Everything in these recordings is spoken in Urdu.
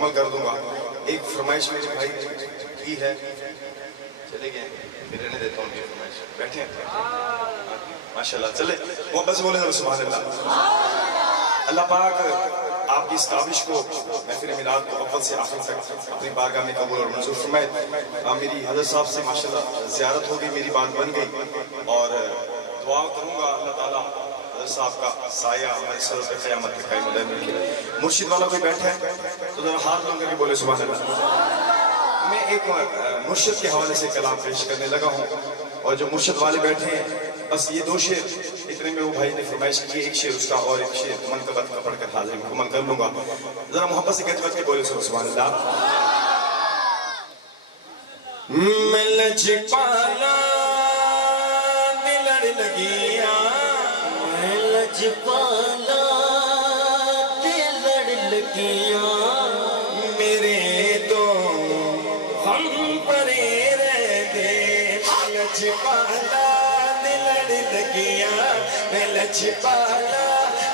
مکمل کر دوں گا. ایک فرمائش میرے بھائی کی ہے, چلے گئے, پھر رہنے دیتا ہوں ان کی فرمائش. بیٹھے ہیں ماشاءاللہ. چلے محبت سے بولے سبحان اللہ. اللہ پاک آپ کی اس کاوش کو, محفل میلاد کو اول سے آخر تک اپنی بارگاہ میں قبول اور منظور فرمائے. میری حضرت صاحب سے ماشاءاللہ زیارت ہو گئی, میری بات بن گئی, اور دعا کروں گا اللہ تعالیٰ حضرت صاحب کا سایہ ہمارے سر پہ قیامت کے قائم دائم رکھے. مرشد والا کوئی بیٹھا ہے تو ذرا ہاتھ بن کر کے بولے سبحان اللہ. میں ایک مرشد کے حوالے سے کلام پیش کرنے لگا ہوں, اور جو مرشد والے بیٹھے ہیں بس یہ دو شعر اتنے میں وہ بھائی نے فرمائش کی ہے, ایک شعر اس کا اور ایک شعر منقبت کا پڑھ کر حاضر مکمل کر لوں گا. ذرا محبت سے کہتے وقت بولے سبحان اللہ. میں لجپالا دلڑ لگیا, میں لجپالا دلڑ لگیا, میرے تو غم پڑے رہ دے. میں لجپالا دلڑ لگیا, میں لجپالا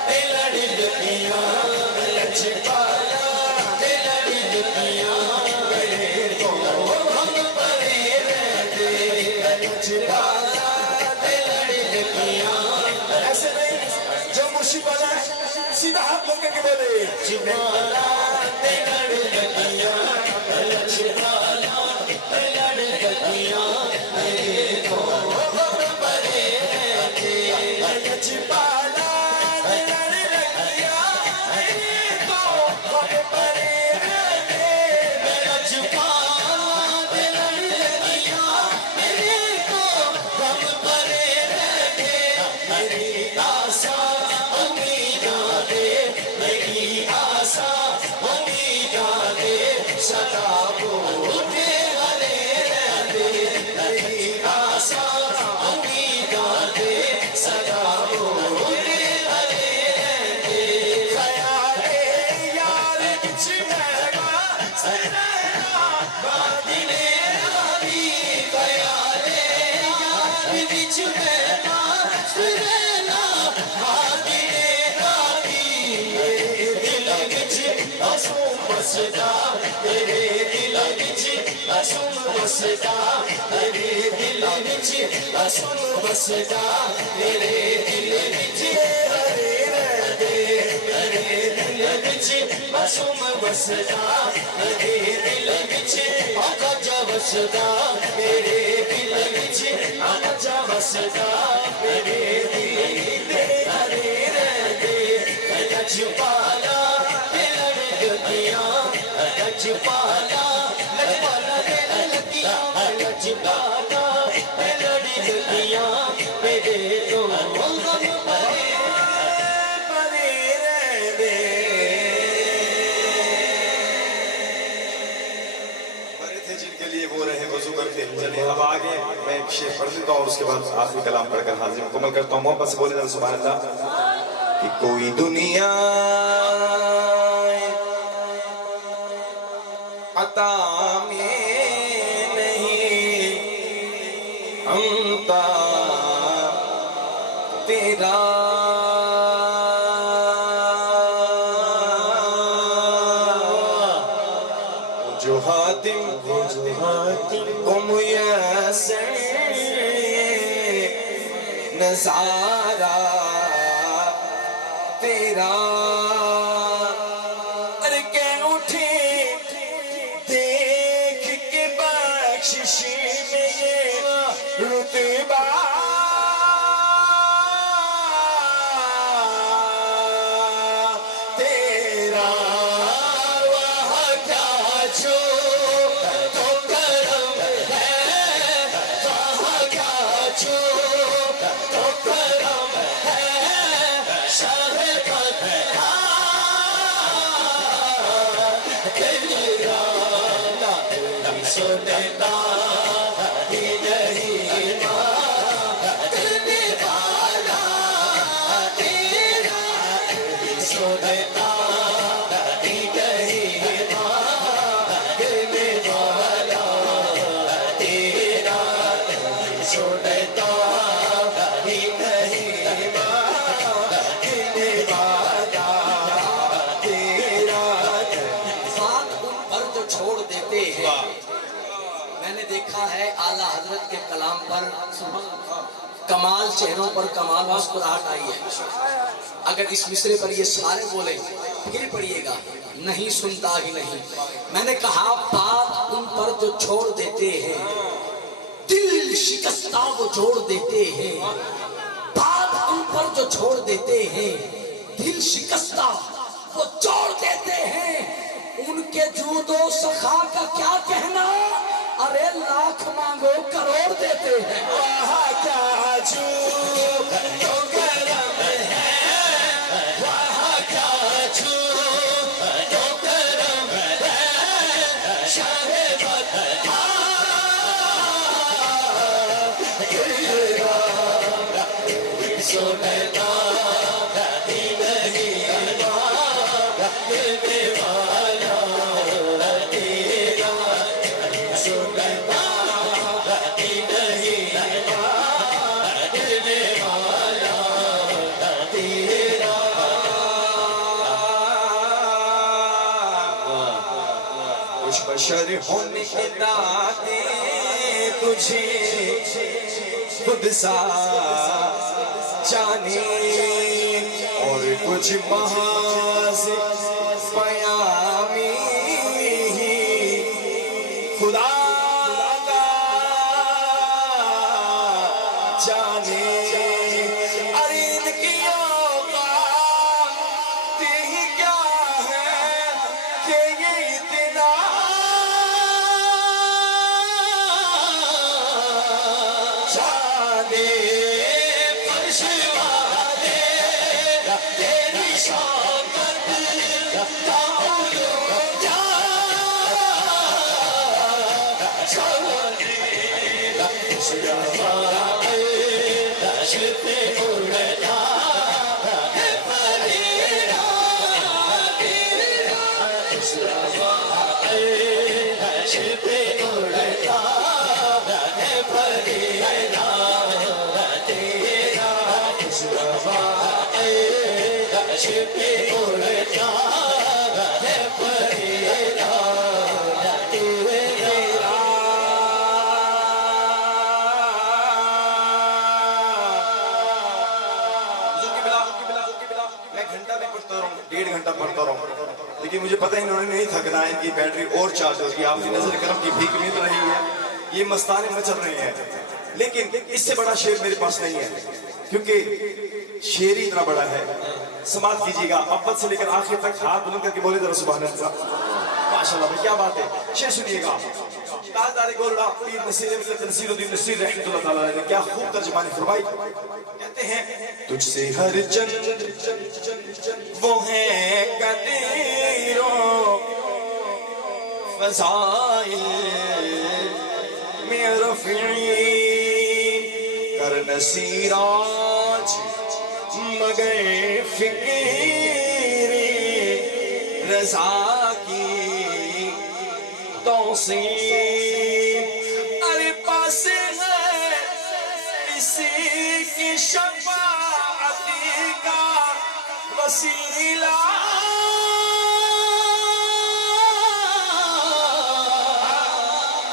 دلڑ لگیا, میں لجپالا دلڑ لگیا, میرے تو غم پڑے رہ دے. میں لجپالا دلڑ لگیا. ایسے نہیں, جو مرشد والا ہے سیدھا ہاتھ لگ کے بولے لجپالا دلڑ لگیا, میں لجپالا دلڑ لگیا, میرے تو غم پڑے رہ دے. لجپالا دلڑ لگیا, میرے تو غم پڑے رہ دے. میں لجپالا دلڑ لگیا, میرے تو غم پڑے رہ دے. میری آسا امیداں دے, میری آسا امیداں دے, سدا بوٹے ہرے رہ دے. میری آسا امیداں دے, سدا بوٹے ہرے رہ دے. خیالِ یار بچ محگا سنینا بادلے راوی, خیالے یار بچ محنا سرینا بادلے راوی. میرے دل وچ معصوم وسدا, میرے دل وچ معصوم وسدا, میرے دل وچ معصوم وسدا, میرے دل وچ ہرے رہ دے. میرے دل وچ معصوم وسدا, میرے دل وچ آقا جا وسدا, میرے دل وچ آقا جا وسدا, میرے دل تے ہرے رہ دے. لجپالا دلڑ لگیا, لجپالا لجپالا دلڑ لگیا, لجپالا دلڑ لگیا, میرے تو غم پڑے رہ دے. مرے تھے جن کے لیے وہ رہے وضو کر کے. چلے اب آگے میں ایک شعر پڑھ لیتا ہوں اور اس کے بعد آخری کلام پڑھ کر حاضر مکمل کرتا ہوں. محبت سے بولے ذرا سبحان اللہ. کہ کوئی دنیا عطا میں نہیں, ہمتا تیرا جو حاتم کو میسر نظارہ تیرا. ارے کہ اٹھے دیکھ کے بخشش میں یہ رتبہ, تیرا وہاں کیا جو تو کرم ہے, وہاں کیا جو تو کرم ہے. شاہ فتح تیرا نام سنتا ہی نہیں, کرنے والا تیرا سنتا ہی نہیں, کرنے والا تیرا سنتا ہی نہیں, کرنے والا تیرا. چھوڑ دیتے ہیں. واہ. میں نے دیکھا ہے اعلیٰ حضرت کے کلام پر کمال چہروں پر کمال مسکراہٹ آئی ہے. اگر اس مصرے پر یہ سارے بولیں پھر پڑھیے گا نہیں سنتا ہی نہیں. میں نے کہا بات ان پر جو چھوڑ دیتے ہیں دل شکستہ وہ جوڑ دیتے ہیں. بات ان پر جو چھوڑ دیتے ہیں دل شکستہ وہ جوڑ دیتے ہیں. ان کے جود و سخا کا کیا کہنا ارے لاکھ مانگو کروڑ دیتے ہیں. وہاں کا جود و کرم ہے وہاں کا جود و کرم ہے شاہ وطن سنتا ہی نہیں دینے والا تیرا سنتا ہی نہیں دینے والا تیرا. کچھ بشر ہونے کے ناتے تجھے خود سا جانے اور کچھ محاذ پیامی خدا کا جانے. ارے ان کی اوقات ہی کیا ہے کہ یہ اتنا جانے. تیری شوکت کا علوم چھوڑے دشت اڑتا ہے پریرا دشت اڑتا ہے پریرا تیرا دشت اڑتا ہے پریرا تیرا. میں گھنٹہ بھی پڑھتا رہا ہوں 1.5 گھنٹہ پڑھتا رہا ہوں لیکن مجھے پتہ ہی انہوں نے نہیں تھکنا ہے کہ بیٹری اور چارج ہوگی. آپ کی نظر کرم کی بھیک مل رہی ہے یہ مستانے مچل رہے ہیں لیکن اس سے بڑا شعر میرے پاس نہیں ہے کیونکہ شعر ہی اتنا بڑا ہے. سماعت کیجیے گا اول سے لے کر آخر تک ہاتھ بلند کر کے بولے ذرا سبحان اللہ. ماشاءاللہ بھائی کیا بات ہے. شعر سنیے گا. تاجدار گولڈا پیر نصیر ملت نصیر الدین نصیر رحمۃ اللہ تعالیٰ نے کیا خوب ترجمانی فرمائی. کہتے ہیں تجھ سے ہر چند وہ ہے قدیر و فضائل میں رفیع کر نصیراج مگر فکر رضا کی توصیل. ارے پاس ہے اسی کی شفاعت کا وسیلہ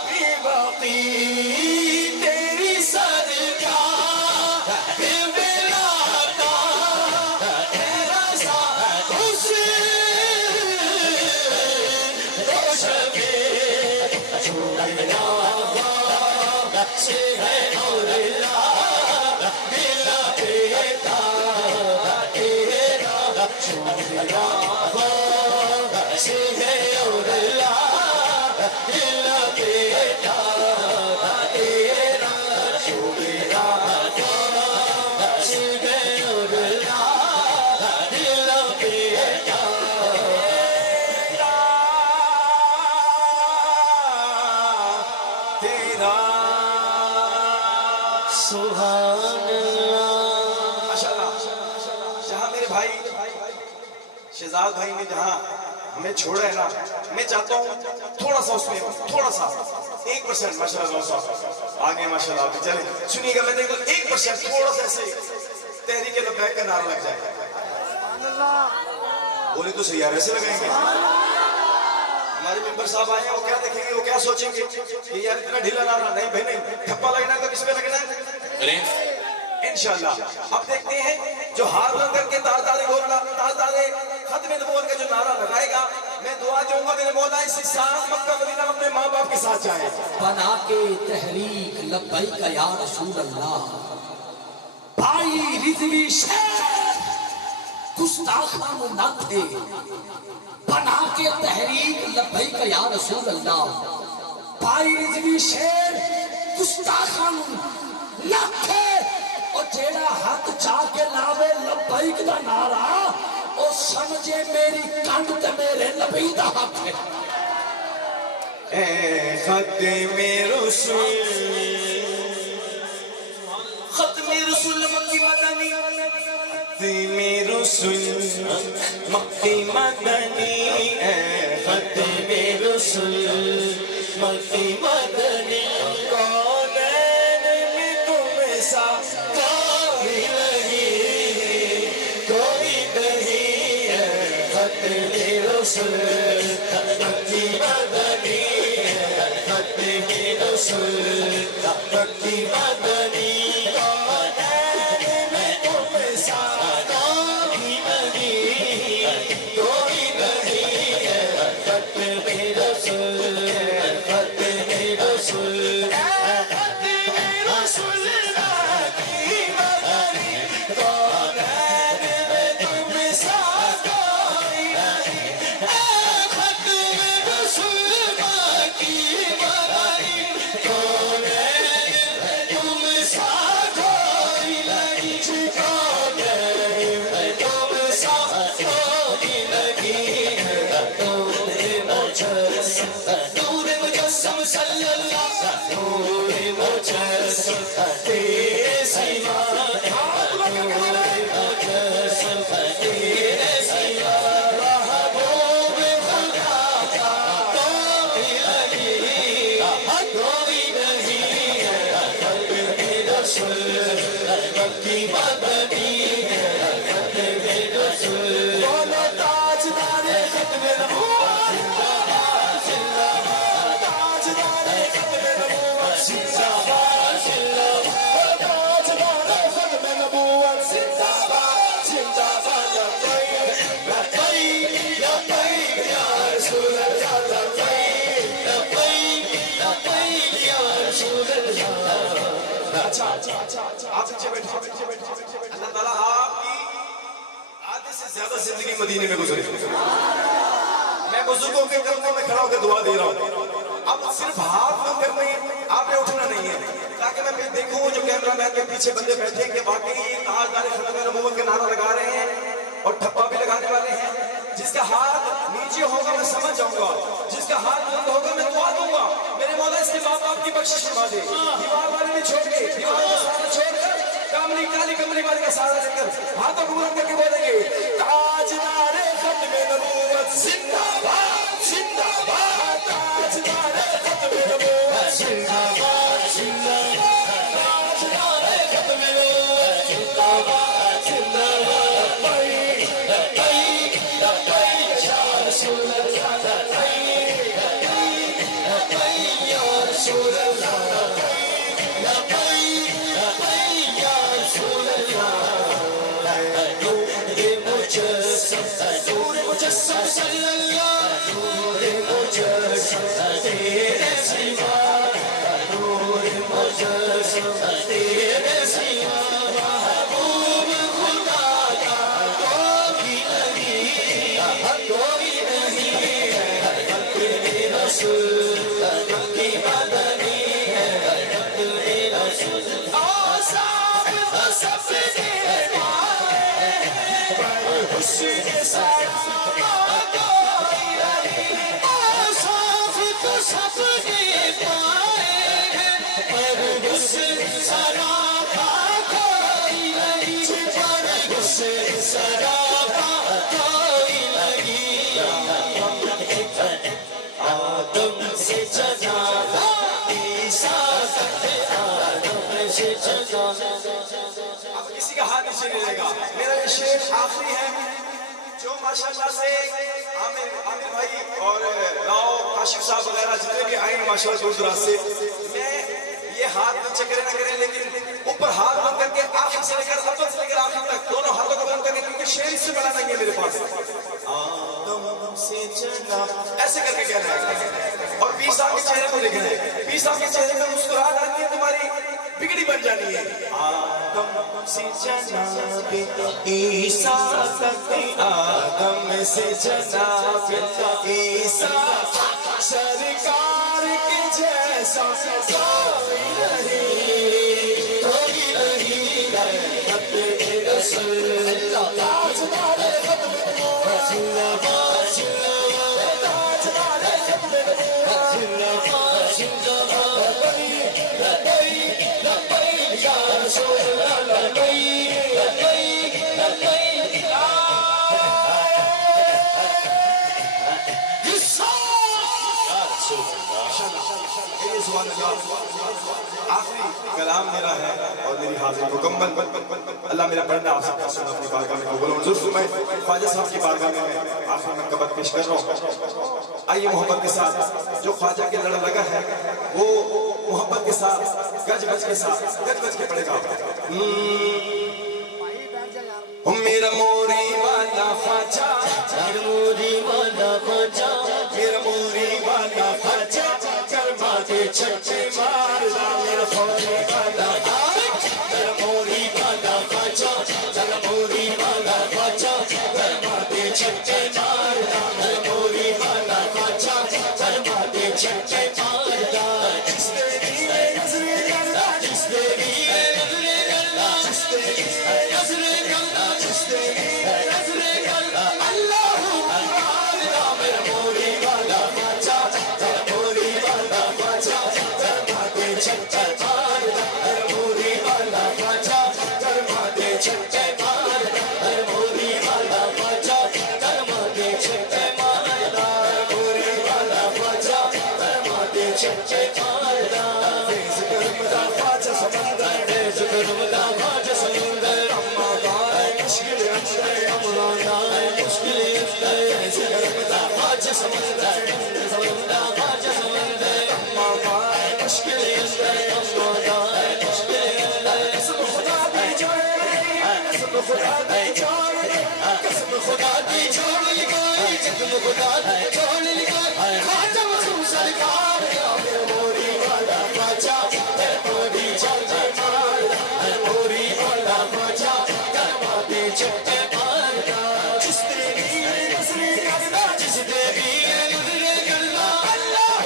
بھی باقی تیری صدقہ بھی ملاتا تیرا ساتھ اسے دو شبے چھوڑنا سے ہے اور اللہ دل پیتا تیرا چھوڑنا سے ہے اور اللہ دل پیتا تیرا چھوڑنا سے ہے اور اللہ دل پیتا تیرا سبحان اللہ. ماشاءاللہ جہاں میرے بھائی شہزاد بھائی نے جہاں ہمیں چھوڑا ہے نا میں چاہتا ہوں تھوڑا سا اس میں تھوڑا سا 1% ماشاءاللہ آگے ماشاءاللہ آپ چلیں سنیے گا. میں دیکھتا ہوں 1% تھوڑا سا ایسے تحریک لبیک کا نعرہ لگ جائے. بولے تو صحیح یار ایسے لگائیں گے ہمارے ممبر صاحب آئے ہیں، وہ کیا دیکھیں گے، وہ کیا سوچیں گے کہ یار اتنا ڈھیلا نعرہ نہیں بھائی نہیں، ٹھپا لگنا ہے تو کس پہ لگنا ہے انشاءاللہ. اب دیکھتے ہیں جو ہاتھ بلند کر کے تاجدارے ختم نبوت کا جو نعرہ لگائے گا، میں دعا چاہوں گا میرے مولا اس ساتھ مکہ مدینہ اپنے ماں باپ کے ساتھ جائیں. بنا کے تحریک لبیک یا رسول اللہ، بھائی رضوی شیر گستاخان نہ تھے. بنا کے تحریک لبیک یا رسول اللہ، بھائی رضوی شیر گستاخان نہ تھے. اور جیڑا ہاتھ چاہ کے لاوے لبیک دا نعرہ، او سمجھے میری کنڈ تے میرے نبی دا حق ہے. اے ختم رسول، ختم رسول مکی مدنی، ختم رسول مکی مدنی، اے ختم رسول مکی مدنی. کونین میں تم سا کوئی نہیں، کوئی نہیں، اے ختم رسول مکی مدنی، ختم رسول مکی مدنی. کونین میں تم سا کوئی نہیں، کوئی نہیں، اے ختم رسول، ختم رسول، ختم رسول مکی مدنی. کونین میں تم سا کوئی نہیں، اے ختم رسول مکی مدنی. کونین میں تم سا کوئی نہیں، کونین میں تم سا کوئی نہیں. نور مجسم صلی اللہ، نور مجسم تیرے سوا، نور مجسم تیرے سوا. محبوب خدا کا کوئی نہیں، کوئی نہیں، ختم رسول مکی مدنی، ختم رسول. بولو تاجدار ختم نبوت زندہ باد، زندہ باد. تاجدار ختم نبوت زندہ باد، زندہ باد. تاجدار ختم نبوت زندہ باد، زندہ باد. لبیک لبیک یا رسول اللہ، لبیک لبیک لبیک یا رسول اللہ. اچھا آپ پیچھے بیٹھے. اللہ تعالیٰ آپ کی آدھے سے زیادہ زندگی مدینے میں گزرے. میں بزرگوں کے قدموں میں کھڑا ہو کے دعا دے رہا ہوں. اب صرف ہاتھ بند کرنے ہیں، آپ نے اٹھنا نہیں ہے، تاکہ میں پھر دیکھوں جو کیمرہ مین کے پیچھے بندے بیٹھے ہیں کہ واقعی یہ تاجدار ختم نبوت کے نعرہ لگا رہے ہیں اور ٹھپا بھی لگانے والے ہیں. جس کا ہاتھ نیچے ہوگا میں سمجھ جاؤں گا، جس کا ہاتھ بلند ہوگا میں دعا دوں گا. میرے مولا اس کے ماں باپ کی بخشش فرما دے. دیوار والے نے چھوڑ کے، دیوار کا سہارا چھوڑ کر، کاملی کالی کملی والے کا سہارا لے کر ہاتھوں کو بلند کر کے بولیں گے تاجدار ختم نبوت زندہ باد، زندہ باد. تاجدار ختم نبوت زندہ باد، زندہ باد. تاجدار ختم نبوت زندہ باد، زندہ باد. لبیک لبیک یا رسول اللہ، لبیک لبیک یا رسول اللہ، لبیک لبیک یا رسول اللہ. نور مجسم صلی اللہ، نور مجسم تیرے سوا، نور مجسم تیرے سوا. محبوب خدا کا کوئی نہیں، کوئی نہیں، ختم رسول مکی مدنی، ختم رسول. سب کے پائے پر حسن سارا کوئی نہیں، صاف تو سب کے پائے پر حسن سارا کوئی نہیں، پر حسن سارا کوئی نہیں. آدم سے جناب عیسیٰ تک، آدم سے جناب. اب کسی کا ہاتھ نیچے نہیں لے گا. میرا یہ شعر آخری ہے جو ماشاءاللہ سے عامر بھائی اور راؤ کاشف صاحب وغیرہ جتنے بھی آئے ہیں ماشاءاللہ دور دراز سے، میں یہ ہاتھ نیچے کرے نہ کریں لیکن اوپر ہاتھ بند کر کے آخر سے لے کر اول سے لے کر آخر تک دونوں ہاتھوں کو بند کر کے، کیونکہ شعر اس سے بڑا نہیں ہے میرے پاس. آدم سے جنا ایسے کر کے کہنا ہے اور پیر صاحب کے چہرے کو دیکھنا ہے. پیر صاحب کے چہرے میں مسکراہٹ آتی ہے تمہاری بگڑی بن جانی ہے. آدم سے جناب عیسیٰ تک، آدم سے جناب عیسیٰ سرکار کے جیسا کوئی نہیں، کوئی نہیں ہے رسول اللہ آخری کلام میرا ہے اور میری حاضری مکمل. اللہ میرا پڑھنا آپ سب کا سننا اپنی بارگاہ میں قبول منظور فرمائے. خواجہ صاحب کی بارگاہ میں آخری منقبت پیش کر رہا ہوں. آئیے محبت کے ساتھ جو خواجہ کے لڑ لگا ہے وہ محبت کے ساتھ گج گج کے ساتھ گج گج کے پڑے گا. میرا موری والا خواجہ، میرا موری والا خواجہ، میرا موری والا خواجہ کرما دے چھٹے مارا. میرا موری والا میرا موری والا خواجہ، میرا موری والا خواجہ کرما دے چھٹے مارا. میرا موری والا خواجہ کرما دے چھٹے مارا. جس تیری نظر کرنا، جس تیری نظر کرنا، جس تیری نظر کرنا، جس تیری نظر کرنا اللہ مارا. میرا موری والا خواجہ، میرا موری والا خواجہ کرما دے چھٹے مارا. میرا موری والا خواجہ کرما دے چھٹے مارا. میرا موری والا خواجہ کرما دے چھٹے مارا. موری والا خواجہ کرما دے چھٹے مارا. تیز کرم دا خواجہ سمندر، تیز کرم دا خواجہ سمندر، اما دائے مشکل اندر، اما دائے مشکل اندر. تیز کرم دا خواجہ سمندر، تیز دا خواجہ سمندر، اما دائے مشکل اندر، اما دائے مشکل اندر. قسم خدا دی جوڑی، قسم خدا دی جوڑی، قسم خدا دی جوڑی گئی، قسم خدا دی جوڑی گئی. خواجہ مخصوص سرکار میرا موری والا خواجہ موری چھٹے مارا. موری والا خواجہ کرما دے چھٹے مارا. جس تیری نظر کرنا، جس تیری نظر کرنا اللہ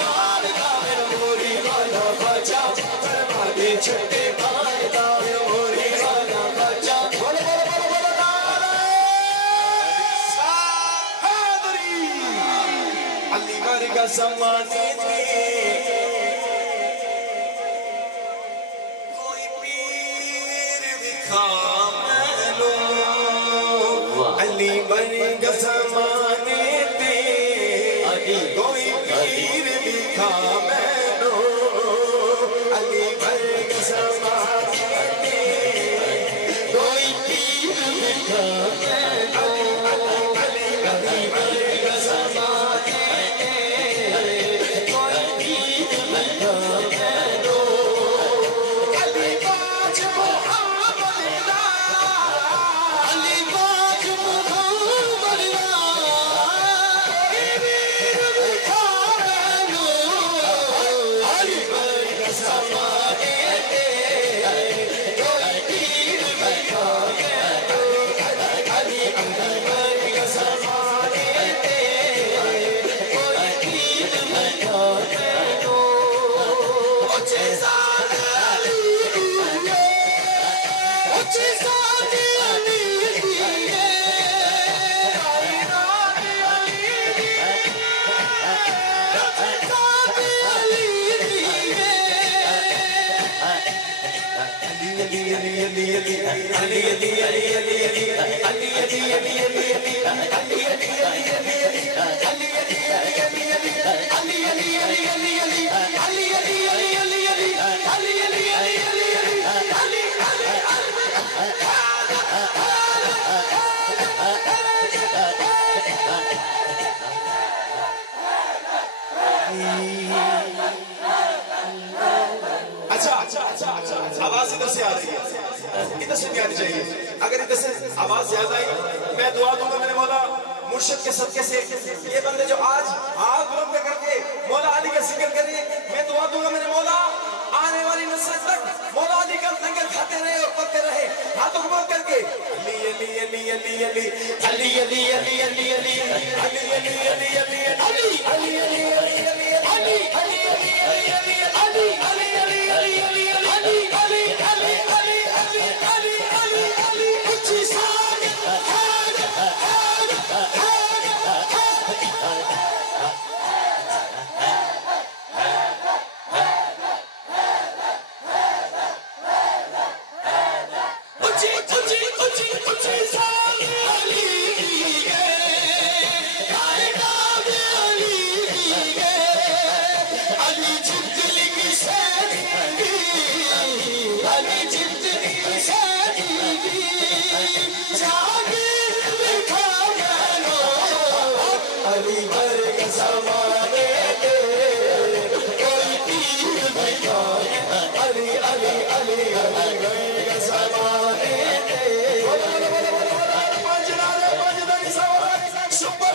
مارا. میرا موری والا خواجہ کرما دے چھٹے مارا. میرا موری والا خواجہ بولو بولو بولو بولو نعرہ حیدری. علی گڑھ کا زمانے تھے کوئی پیر دکھا میں لوں. علی گڑھ کا زمانے تھے کوئی پیر دکھا میں لوں. علی گڑھ کا زمانے تھے کوئی پیر دکھا میں لوں. علی گڑھ کا زمانے اچھا آواز ادھر سے آ رہی ہے, ادھر سے بھی آنی چاہیے. اگر ادھر سے آواز زیادہ آئی میں دعا دوں گا میرے مولا مرشد کے صدقے سے یہ بندے جو آج ہاتھ بلند کر کے مولا علی کا ذکر کریں, میں دعا دوں گا میرے مولا آنے والی نسل تک مولا علی کا لنگر کھاتے رہے اور پکتے رہے. ہاتھوں کو بول کر کے علی علی علی علی علی علی علی علی علی علی علی علی علی علی علی علی علی Super